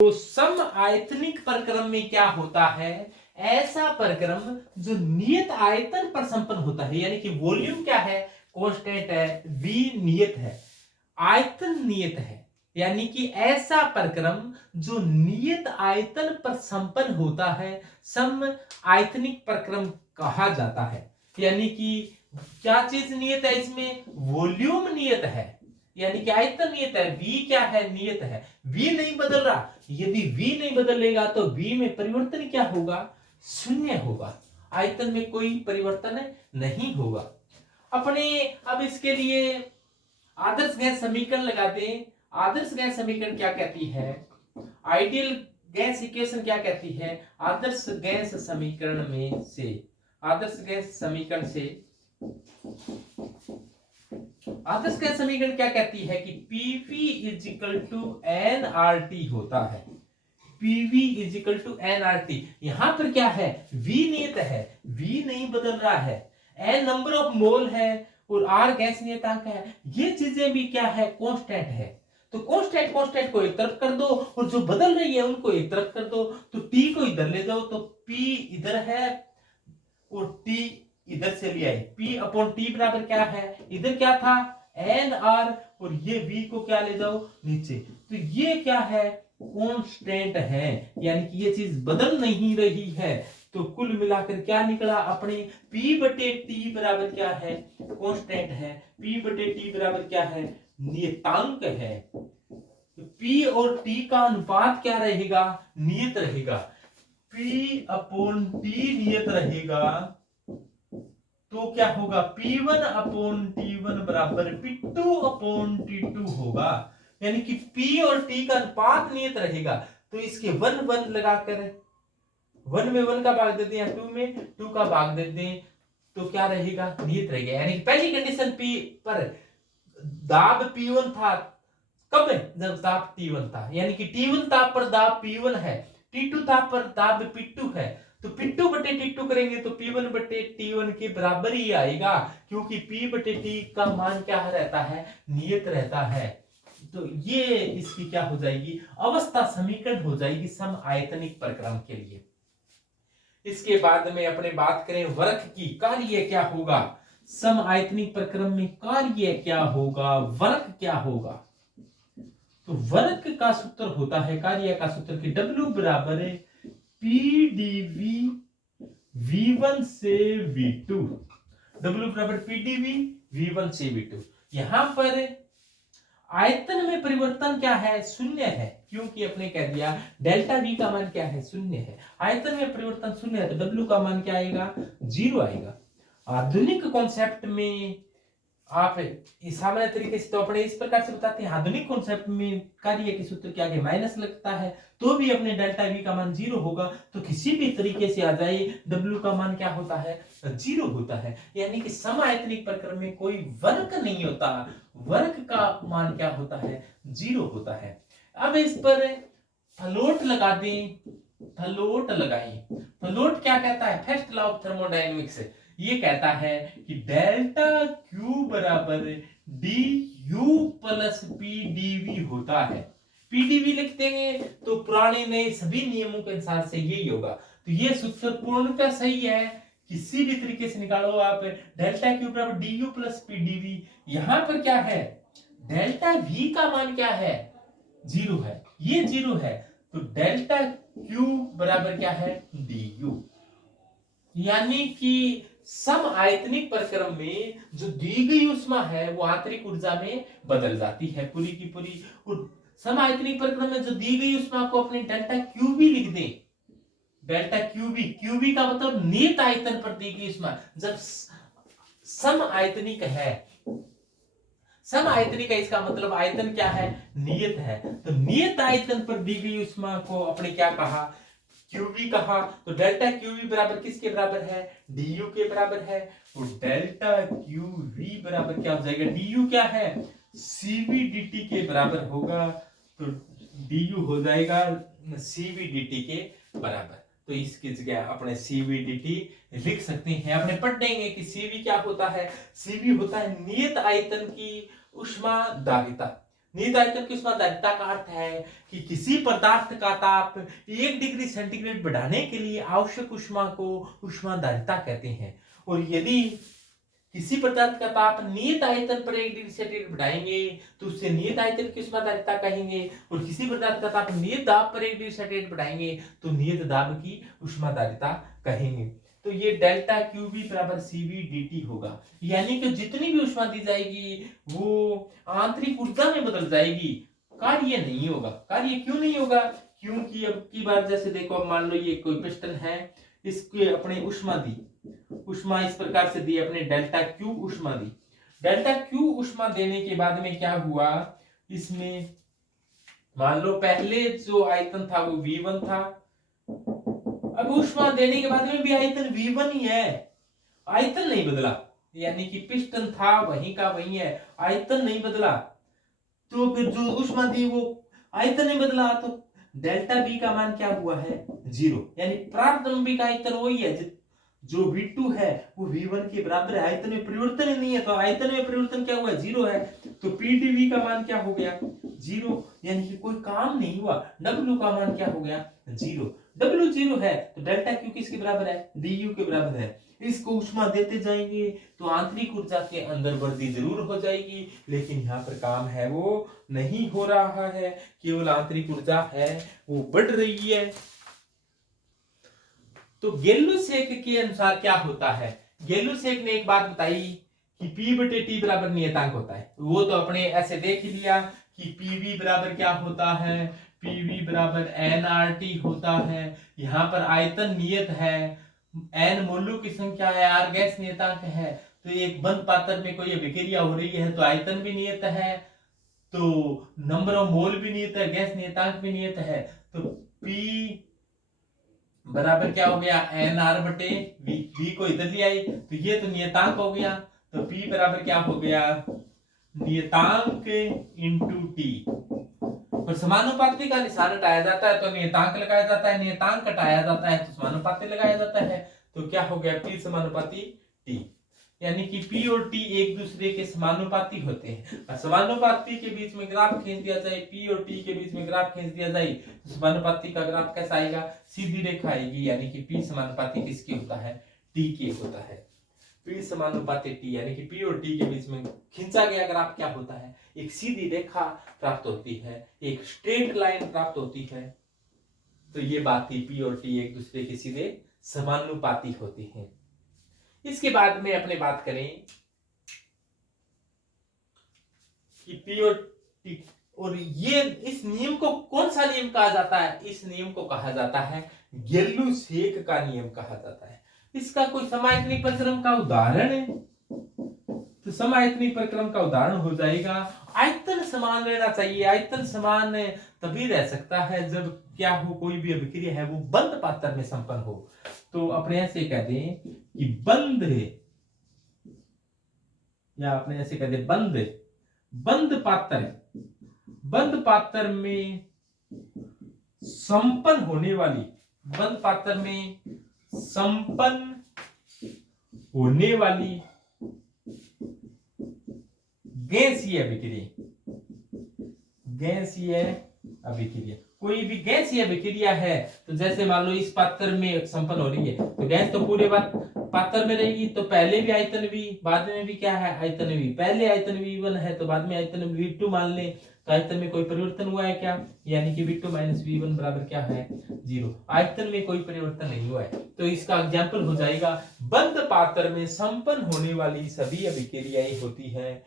तो सम आयतनिक प्रक्रम में क्या होता है? ऐसा प्रक्रम जो नियत आयतन पर संपन्न होता है, यानी कि वॉल्यूम क्या है? कांस्टेंट है, v नियत है, आयतन नियत है, यानी कि ऐसा प्रक्रम जो नियत आयतन पर संपन्न होता है सम आयतनिक प्रक्रम कहा जाता है। यानी कि क्या चीज नियत है इसमें? वॉल्यूम नियत है, यानी कि आयतन नियत है, v क्या है? नियत है, v नहीं बदल रहा। यदि v नहीं बदलेगा तो v में परिवर्तन क्या होगा? शून्य होगा, आयतन में कोई परिवर्तन नहीं होगा। अपने अब इसके लिए आदर्श गैस समीकरण लगाते हैं। आदर्श गैस समीकरण क्या कहती है? आइडियल गैस इक्वेशन क्या कहती है? आदर्श गैस समीकरण में से आदर्श गैस समीकरण से आदर्श गैस समीकरण क्या कहती है कि PV इजिकल टू nRT होता है। PV equal to nRT। यहां पर क्या है? V नियत है, V नहीं बदल रहा है, N नंबर ऑफ मोल है और R गैस नियतांक है। ये चीजें भी क्या है? कांस्टेंट है। तो कांस्टेंट कांस्टेंट को एक तरफ कर दो और जो बदल रही है उनको एक तरफ कर दो। तो T को इधर ले जाओ तो P इधर है और T इधर से ले आई। P अपॉन T बराबर क्या है? इधर क्या था? NR और ये V को क्या ले जाओ? नीचे। तो ये क्या है? कांस्टेंट है, यानी कि ये चीज बदल नहीं रही है। तो कुल मिलाकर क्या निकला? अपने P बटे T बराबर क्या है? कांस्टेंट है। P बटे T बराबर क्या है? नियतांक है। P और T का अनुपात क्या रहेगा? नियत रहेगा। P अपॉन T नियत रहेगा तो क्या होगा? P1 अपॉन T1 बराबर P2 अपॉन T2 होगा, यानी कि P और T का अनुपात नियत रहेगा। तो इसके 1 1 लगाकर 1 में 1 का भाग दे दें, 2 में 2 का भाग दे दें, तो क्या रहेगा? नियत रहेगा। यानी कि पहली कंडीशन P पर दाब P1 था, कब? जब दाब T1 था, यानी कि T1 ताप पर दाब P1 है, T2 ताप पर दाब P2 है। तो P2 बटे T2 करेंगे तो P1 बटे T1 के बराबर ही आएगा, क्योंकि P बटे T का मान क्या रहता है? नियत रहता है। तो ये इसकी क्या हो जाएगी? अवस्था समीकरण हो जाएगी सम आयतनिक प्रक्रम के लिए। इसके बाद में अपने बात करें वर्क की। कार्य क्या होगा सम आयतनिक प्रक्रम में? कार्य क्या होगा? वर्क क्या होगा? तो वर्क का सूत्र होता है, कार्य का सूत्र की W बराबर है PdV V1 से V2। W बराबर PdV V1 से V2। यहां पर आयतन में परिवर्तन क्या है? शून्य है, क्योंकि अपने कह दिया डेल्टा V का मान क्या है? शून्य है। आयतन में परिवर्तन शून्य है तो W का मान क्या आएगा? 0 आएगा। आधुनिक कॉन्सेप्ट में आप सामान्य तरीके से तो अपने इस प्रकार से बताते हैं, आधुनिक कॉन्सेप्ट में कार्य के सूत्र के आगे माइनस लगता है तो भी अपने डेल्टा V का मान 0 होगा। तो किसी भी तरीके से आ जाए W का मान क्या होता है? 0 होता है, यानी कि समआयतनिक प्रक्रम में कोई वर्क नहीं होता, वर्क का मान क्या होता है? 0 होता है। अब इस पर फ्लोट लगा दें, फ्लोट लगाएं। फ्लोट क्या कहता है? फर्स्ट लॉ ऑफ थर्मोडायनेमिक्स ये कहता है कि डेल्टा क्यू बराबर D U plus P D V होता है। पीडीवी लिख देंगे तो पुराने नए सभी नियमों के अनुसार से यही होगा। तो ये सूत्र पूर्णतः सही है, किसी भी तरीके से निकालो आप। डेल्टा क्यू बराबर D U plus P D V. यहां पर क्या है? डेल्टा वी का मान क्या है? 0 है, ये 0 है। तो डेल्टा क्यू बराबर क्या है? D you. यानी कि सम आयतनिक प्रक्रम में जो दी गई ऊष्मा है वो आंतरिक ऊर्जा में बदल जाती है पूरी की पूरी। और सम आयतनिक प्रक्रम में जो दी गई ऊष्मा को अपने डेल्टा क्यूबी लिख दें। डेल्टा क्यूबी, क्यूबी का मतलब नियत आयतन पर दी गई ऊष्मा। जब सम आयतनिक है, सम आयतनिक है इसका मतलब आयतन क्या है? नियत है। तो नियत आयतन पर दी गई ऊष्मा को अपने क्या कहा? क्यूबी कहा। तो डेल्टा क्यूबी बराबर किसके बराबर है? डीयू के बराबर है। और डेल्टा क्यूबी बराबर क्या हो जाएगा? डीयू क्या है? सीवी डीटी के बराबर होगा। तो डीयू हो जाएगा सीवी डीटी के बराबर। तो इसकी जगह अपने सीवी डीटी लिख सकते हैं। अपने पढ़ देंगे कि सीवी क्या होता है? सीवी होता है नियत आयतन की ऊष्मा धारिता। नियत आयतन की ऊष्माधारिता का अर्थ है कि किसी पदार्थ का ताप 1 डिग्री सेंटीग्रेड बढ़ाने के लिए आवश्यक ऊष्मा को ऊष्माधारिता कहते हैं। और यदि किसी पदार्थ का ताप नियत आयतन पर 1 डिग्री सेंटीग्रेड बढ़ाएंगे तो उससे नियत आयतन की ऊष्माधारिता कहेंगे, और किसी पदार्थ का ताप नियत दाब पर 1 डिग्री सेंटीग्रेड बढ़ाएंगे तो नियत दाब की ऊष्माधारिता कहेंगे। तो ये डेल्टा क्यू बी बराबर सी वी डी टी होगा, यानी कि जितनी भी ऊष्मा दी जाएगी वो आंतरिक ऊर्जा में बदल जाएगी, कार्य नहीं होगा। कार्य क्यों नहीं होगा? क्योंकि अब की बार जैसे देखो, अब मान लो ये कोई पिस्टन है, इसके अपने ऊष्मा दी, ऊष्मा इस प्रकार से दी, अपने डेल्टा क्यू ऊष्मा दी। डेल्टा क्यू ऊष्मा देने के बाद में क्या हुआ, इसमें मान लो पहले जो आयतन था वो V1 था, अब ऊष्मा देने के बाद में भी आयतन V1 ही है, आयतन नहीं बदला, यानी कि पिस्टन था वहीं का वहीं है, आयतन नहीं बदला। तो फिर जो ऊष्मा दी वो आयतन नहीं बदला, तो डेल्टा बी का मान क्या हुआ है? 0, यानी प्रारंभिक आयतन वही है, जो V2 है वो V1 के बराबर है, आयतन में परिवर्तन ही नहीं है, तो आयतन में परिवर्तन क्या हुआ? 0 है। तो PdV का मान क्या हो गया? 0, यानी कि कोई काम नहीं हुआ। W का मान क्या हो गया? 0। W 0 है तो डेल्टा Q किसके बराबर है? du के बराबर है। इसको ऊष्मा देते जाएंगे तो आंतरिक ऊर्जा के अंदर वृद्धि जरूर हो जाएगी, लेकिन यहाँ पर काम है वो नहीं हो रहा है, केवल आंतरिक ऊर्जा है वो बढ़ रही है। तो गेलुसेक के अनुसार क्या होता है? गेलुसेक ने एक बात बताई कि P बटे T बराबर नियतांक होता है। वो तो अपने ऐसे देख ही लिया कि PV बराबर क्या होता है? PV बराबर nRT होता है। यहाँ पर आयतन नियत है, n मोलों की संख्या है, R गैस नियतांक है। तो एक बंद पात्र में कोई अभिक्रिया हो रही है तो आयतन भी नियत है, तो नंबर ऑफ मोल भी नियत है, गैस नियतांक भी नियत है। तो P बराबर क्या हो गया? nr बटे v को इधर ले आई तो ये तो नियतांक हो गया, तो P बराबर क्या हो गया? नियतांक इंटू टी। और समानुपाती का निशान हटाया जाता है तो नियतांक लगाया जाता है, नियतांक हटाया जाता है तो समानुपाती लगाया जाता है। तो क्या हो गया? P समानुपाती T, यानी कि P और T एक दूसरे के समानुपाती होते हैं। और समानुपाती के बीच में ग्राफ खींच दिया जाए, P और T के बीच में ग्राफ खींच दिया जाए तो समानुपाती का ग्राफ कैसा आएगा? सीधी रेखा आएगी, यानी कि P समानुपाती किसके होता है? T के होता है। P समानुपाती T, यानी कि P और T के बीच में खींचा गया ग्राफ क्या होता है? एक सीधी रेखा प्राप्त होती है, एक स्ट्रेट लाइन प्राप्त होती है। तो ये बात थी, P और T एक दूसरे के सीधे समानुपाती होती हैं। इसके बाद में अपने बात करें कि P और T, और ये इस नियम को कौन सा नियम कहा जाता है? इस नियम को कहा जाता है गेलुसेक का नियम कहा जाता है। इसका कोई समायतनिक प्रक्रम का उदाहरण है, तो समायतनिक प्रक्रम का उदाहरण हो जाएगा, आयतन समान रहना चाहिए। आयतन समान तभी रह सकता है जब क्या हो? कोई भी अभिक्रिया है वो बंद पात्र में संपन्न हो। तो अपने ऐसे कह दें कि बंद, या अपने ऐसे कह दें बंद पात्र में संपन्न होने वाली, बंद पात्र में संपन्न होने वाली गैसीय अभिक्रिया, कोई भी गैसीय अभिक्रिया है, तो जैसे मान लो इस पात्र में संपन्न हो रही है तो गैस तो पूरे पात्र में रहेगी, तो पहले भी आयतन V, बाद में भी क्या है? आयतन V। पहले आयतन V1 है तो बाद में आयतन V2 मान ले, तो आयतन में कोई परिवर्तन हुआ है क्या? यानी कि V2 माइनस V1 बराबर क्या है? 0। आयतन में कोई परिवर्तन नहीं हुआ है, तो इसका एग्जाम्पल हो जाएगा बंद पात्र में संपन्न होने वाली सभी अभिक्रियाएं होती है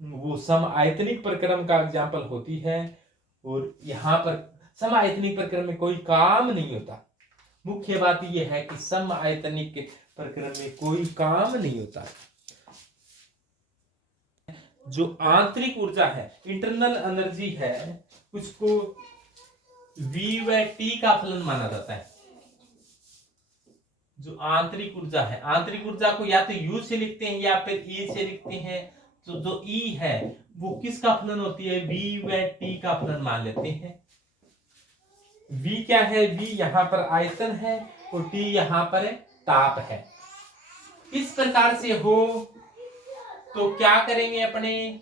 वो सम आयतनिक प्रक्रम का एग्जाम्पल होती है। और यहाँ पर सम आयतनिक प्रक्रम में कोई काम नहीं होता। मुख्य बात यह है कि सम आयतनिक प्रक्रम में कोई काम नहीं होता। जो आंतरिक ऊर्जा है, इंटरनल एनर्जी है, उसको V व T का फलन माना जाता है। जो आंतरिक ऊर्जा है, आंतरिक ऊर्जा को या तो U से लिखते हैं या फिर E से लिखते हैं। तो जो E है वो किसका फलन होती है? V व T का फलन मान लेते हैं। V क्या है? V यहां पर आयतन है और T यहां पर ताप है। इस प्रकार से हो तो क्या करेंगे? अपने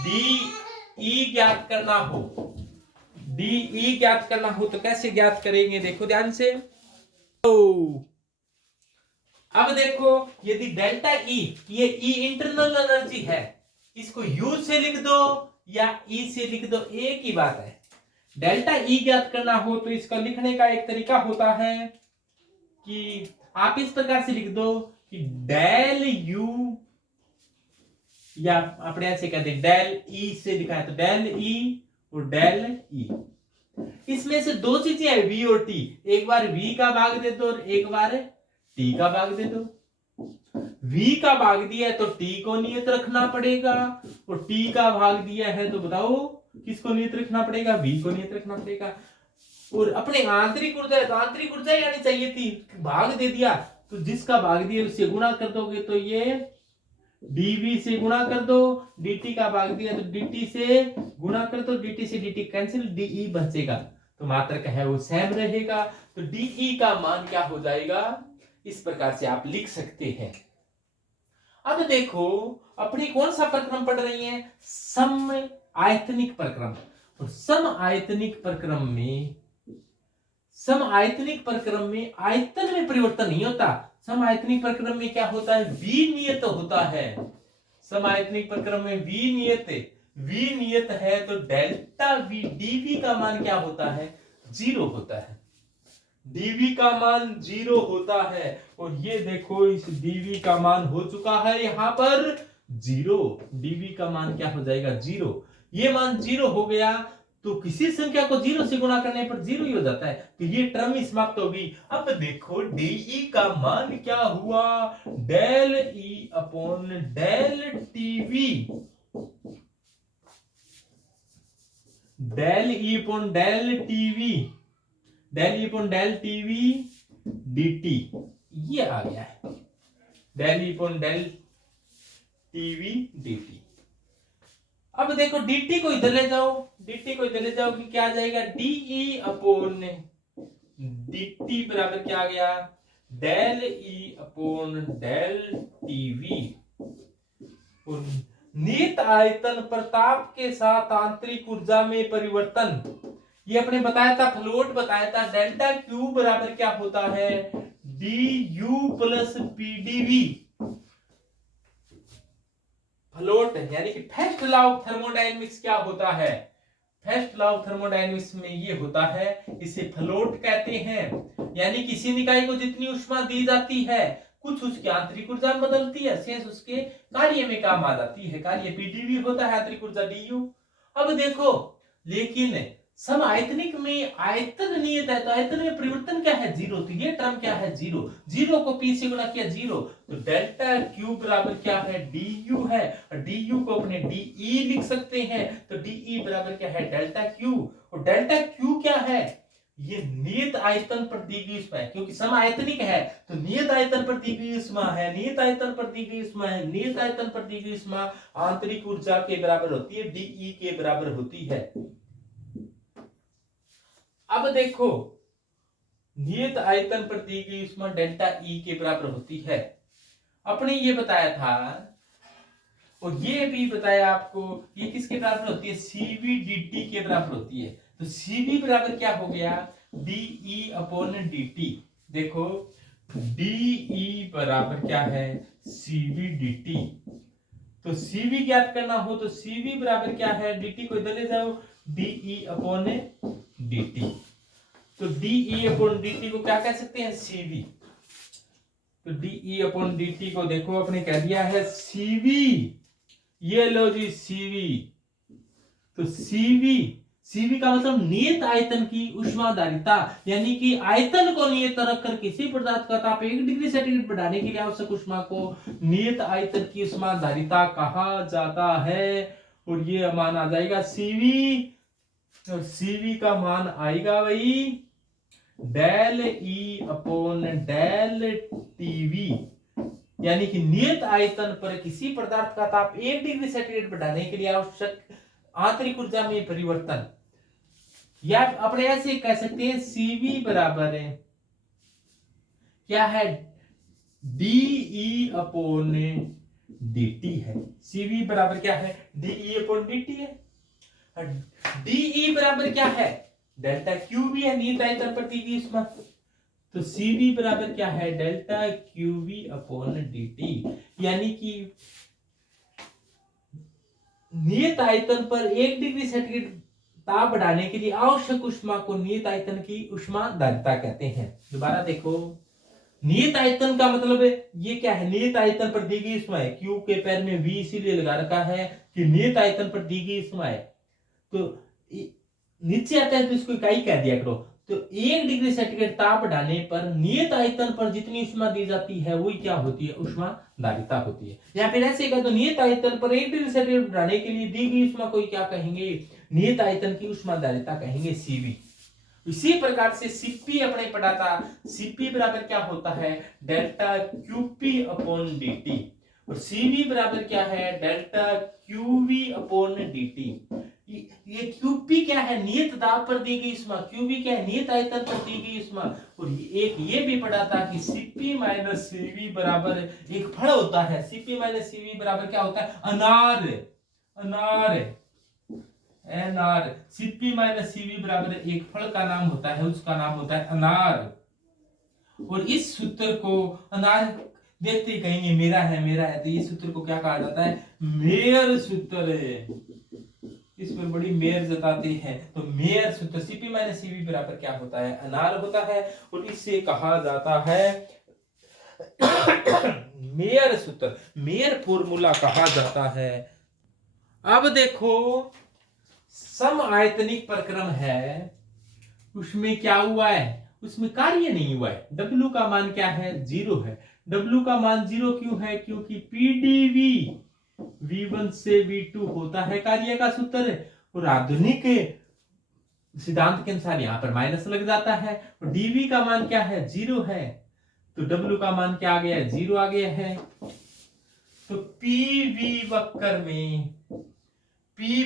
D ई ज्ञात करना हो, डीई ज्ञात करना हो तो कैसे ज्ञात करेंगे, देखो ध्यान से। तो अब देखो यदि डेल्टा ई, ये ई इंटरनल एनर्जी है, इसको यू से लिख दो या ई से लिख दो, एक ही बात है। डेल्टा ई ज्ञात करना हो तो इसका लिखने का एक तरीका होता है कि आप इस प्रकार से लिख दो कि डेल यू, या अपने ऐसे कहते हैं डेल ई से लिखा है तो डेल ई और डेल ई। इसमें से दो चीजें है v और t, एक बार v का भाग दे दो और एक बार t का भाग दे दो। v का भाग दिया है तो t को नियत रखना पड़ेगा, और t का भाग दिया है तो बताओ किसको नियत रखना पड़ेगा, v को नियत रखना पड़ेगा। और अपने आंतरिक ऊर्जा है तो आंतरिक ऊर्जा ही आनी चाहिए थी, भाग दे दिया तो जिसका भाग दिया उससे गुणा कर दोगे तो ये dv से गुणा कर दो, dt का भाग दिया तो dt से गुणा कर दो, dt से dt कैंसिल, de बचेगा तो मात्रक है वो सेम रहेगा। तो de का मान क्या हो जाएगा, इस प्रकार से आप लिख सकते हैं। अब देखो अपनी कौन सा प्रक्रम पढ़ रही हैं, सम आयतनिक प्रक्रम। और सम आयतनिक प्रक्रम में आयतन में परिवर्तन नहीं होता। समआयतनिक प्रक्रम में क्या होता है, v नियत होता है। समआयतनिक प्रक्रम में v नियत है तो डेल्टा v dv का मान क्या होता है, 0 होता है। dv का मान 0 होता है, और ये देखो इस dv का मान हो चुका है यहां पर 0। dv का मान क्या हो जाएगा, 0। ये मान 0 हो गया तो किसी संख्या को 0 से गुणा करने पर 0 ही हो जाता है, तो ये टर्म ही समाप्त होगी। अब देखो de का मान क्या हुआ, del E upon del T V, del E upon del T V, del E upon del T V dt, ये आ गया है del E upon del T V dt। अब देखो dt को इधर ले जाओ, कि क्या आ जाएगा, de अपॉन dt बराबर क्या आ गया, del E upon del T V. और नियत आयतन प्रताप के साथ आंतरिक ऊर्जा में परिवर्तन, ये अपने बताया था, फ्लोट बताया था, डेल्टा क्यू बराबर क्या होता है, du प्लस pdv। फ्लोट यानी कि फर्स्ट लॉ ऑफ थर्मोडायनेमिक्स क्या होता है, फर्स्ट लॉ ऑफ थर्मोडायनेमिक्स में ये होता है, इसे फ्लोट कहते हैं। यानी किसी निकाय को जितनी ऊष्मा दी जाती है, कुछ उसकी आंतरिक ऊर्जा बदलती है, शेष उसके कार्य में काम आ जाती है, कार्य पीडीवी होता है, आंतरिक ऊर्जा डीयू। अब देखो लेकिन समआयतनिक में आयतन नियत है तो आयतन में परिवर्तन क्या है, 0। तो ये टर्म क्या है, 0। 0 को p से गुणा किया 0, तो डेल्टा क्यू बराबर क्या है, du है, और du को अपने de लिख सकते हैं, तो de बराबर क्या है, डेल्टा क्यू। और डेल्टा क्यू क्या है, ये नियत आयतन पर दी गई ऊष्मा है, क्योंकि समआयतनिक है तो नियत आयतन पर दी गई ऊष्मा है, नियत आयतन पर दी गई ऊष्मा है, नियत आयतन पर दी गई ऊष्मा आंतरिक ऊर्जा के बराबर होती है, de के बराबर होती है। अब देखो नियत आयतन पर दी गई ऊष्मा डेल्टा ई के बराबर होती है, अपने ये बताया था, और ये भी बताया आपको, ये किसके बराबर होती है, सीवी dt के बराबर होती है। तो सीवी बराबर क्या हो गया, de अपॉन dt। देखो de बराबर क्या है, सीवी dt। तो सीवी ज्ञात करना हो तो सीवी बराबर क्या है, dt को इधर ले जाओ, de अपॉन dt। तो de अपॉन dt को क्या कह सकते हैं, cv। तो de अपॉन dt को देखो अपने कह दिया है cv, ये लो जी cv। तो cv का मतलब नियत आयतन की ऊष्माधारिता, यानी कि आयतन को नियत रखकर किसी पदार्थ का ताप 1 डिग्री सेंटीग्रेड बढ़ाने के लिए आवश्यक ऊष्मा को नियत आयतन की ऊष्माधारिता कहा जाता है। और ये मान आ जाएगा cv, और cv का मान आएगा भाई del E upon del T V, यानी कि नियत आयतन पर किसी पदार्थ का ताप 1 डिग्री सेंटीग्रेड बढ़ाने के लिए आवश्यक आंतरिक ऊर्जा में परिवर्तन, या अपने ऐसे कह सकते हैं सीवी बराबर है क्या है, de अपॉन dt है। सीवी बराबर क्या है, de अपॉन dt है। डीई बराबर क्या है, डेल्टा क्यू भी है, नियत आयतन पर दी गई ऊष्मा। तो सीवी बराबर क्या है, डेल्टा क्यूवी अपॉन dt, यानी कि नियत आयतन पर 1 डिग्री सेंटीग्रेड ताप बढ़ाने के लिए आवश्यक ऊष्मा को नियत आयतन की ऊष्माधारिता कहते हैं। दोबारा देखो, नियत आयतन का मतलब है ये क्या है, नियत आयतन पर दी गई ऊष्मा है, क्यू के पैर में v इसीलिए लगा रखा है कि नियत आयतन पर दी गई ऊष्मा है। तो नीचे आता है तो इसको इकाई कह दिया करो। तो 1 डिग्री सेंटीग्रेड ताप बढ़ाने पर नियत आयतन पर जितनी ऊष्मा दी जाती है वही क्या होती है, ऊष्माधारिता होती है। या फिर ऐसे कहा तो नियत आयतन पर 1 डिग्री सेंटीग्रेड बढ़ाने के लिए दी गई ऊष्मा को क्या कहेंगे, नियत आयतन की ऊष्माधारिता कहेंगे, सीवी। इसी प्रकार से सीपी अपने पढ़ा था, सीपी बराबर क्या होता है, डेल्टा क्यूपी अपॉन dt, और सीवी बराबर क्या है, डेल्टा क्यूवी अपॉन dt। ये क्यूपी क्या है, नियत दाब पर दी गई ऊष्मा, क्यूवी क्या है, नियत आयतन पर दी गई ऊष्मा। और एक ये भी पढ़ा था कि सीपी माइनस सीवी बराबर एक फल होता है, सीपी माइनस सीवी बराबर क्या होता है, अनार, अनार, एनआर। सीपी माइनस सीवी बराबर एक फल का नाम होता है, उसका नाम होता है अनार। और इस सूत्र को अनार देखते ही कहेंगे मेरा है, मेरा है, तो ये सूत्र को क्या कहा जाता है, मेयर सूत्र है। इस पर बड़ी मेयर जताते हैं। तो मेयर सूत्र सीपी माइनस सीवी बराबर क्या होता है, अनार होता है, और इससे कहा जाता है मेयर सूत्र, मेयर फॉर्मूला कहा जाता है। अब देखो, सम आयतनिक प्रक्रम है, उसमें क्या हुआ है, उसमें कार्य नहीं हुआ है। W का मान क्या है, 0 है। W का मान 0 क्यों है, क्योंकि PdV V1 से V2 होता है कार्य का सूत्र, और आधुनिक सिद्धांत के अनुसार यहां पर माइनस लग जाता है। और dV का मान क्या है, 0 है, तो W का मान क्या आ गया है, 0 आ गया है। तो PV वक्र में P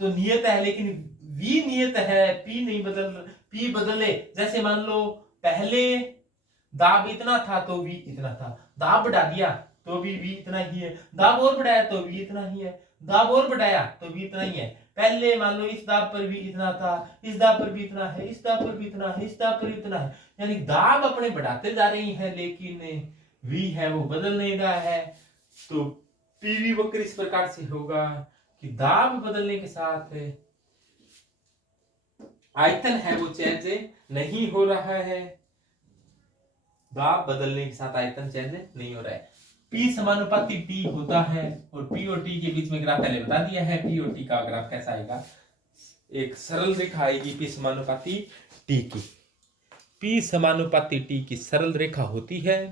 तो नियत है, लेकिन V नियत है, P नहीं P बदले। जैसे मान लो पहले दाब इतना था तो V इतना था, दाब बढ़ा दिया तो भी V इतना ही है, दाब और बढ़ाया तो V इतना ही है, दाब और बढ़ाया तो V इतना ही है। पहले मान लो इस दाब पर भी इतना था, इस दाब पर भी इतना है, इस दाब पर भी इतना है, इस दाब पर भी इतना है, यानी दाब अपने बढ़ाते जा रही है, लेकिन V है वो बदल नहीं रहा है। तो पीवी वक्र इस प्रकार से होगा कि दाब बदलने के साथ आयतन है वो चेंज नहीं हो रहा है, दाब बदलने के साथ आयतन चेंज नहीं हो रहा है। P समानुपाती T होता है, और P और T के बीच में ग्राफ पहले बता दिया है। P और T का ग्राफ कैसा आएगा, एक सरल रेखा आएगी P समानुपाती T की, P समानुपाती T की सरल रेखा होती है।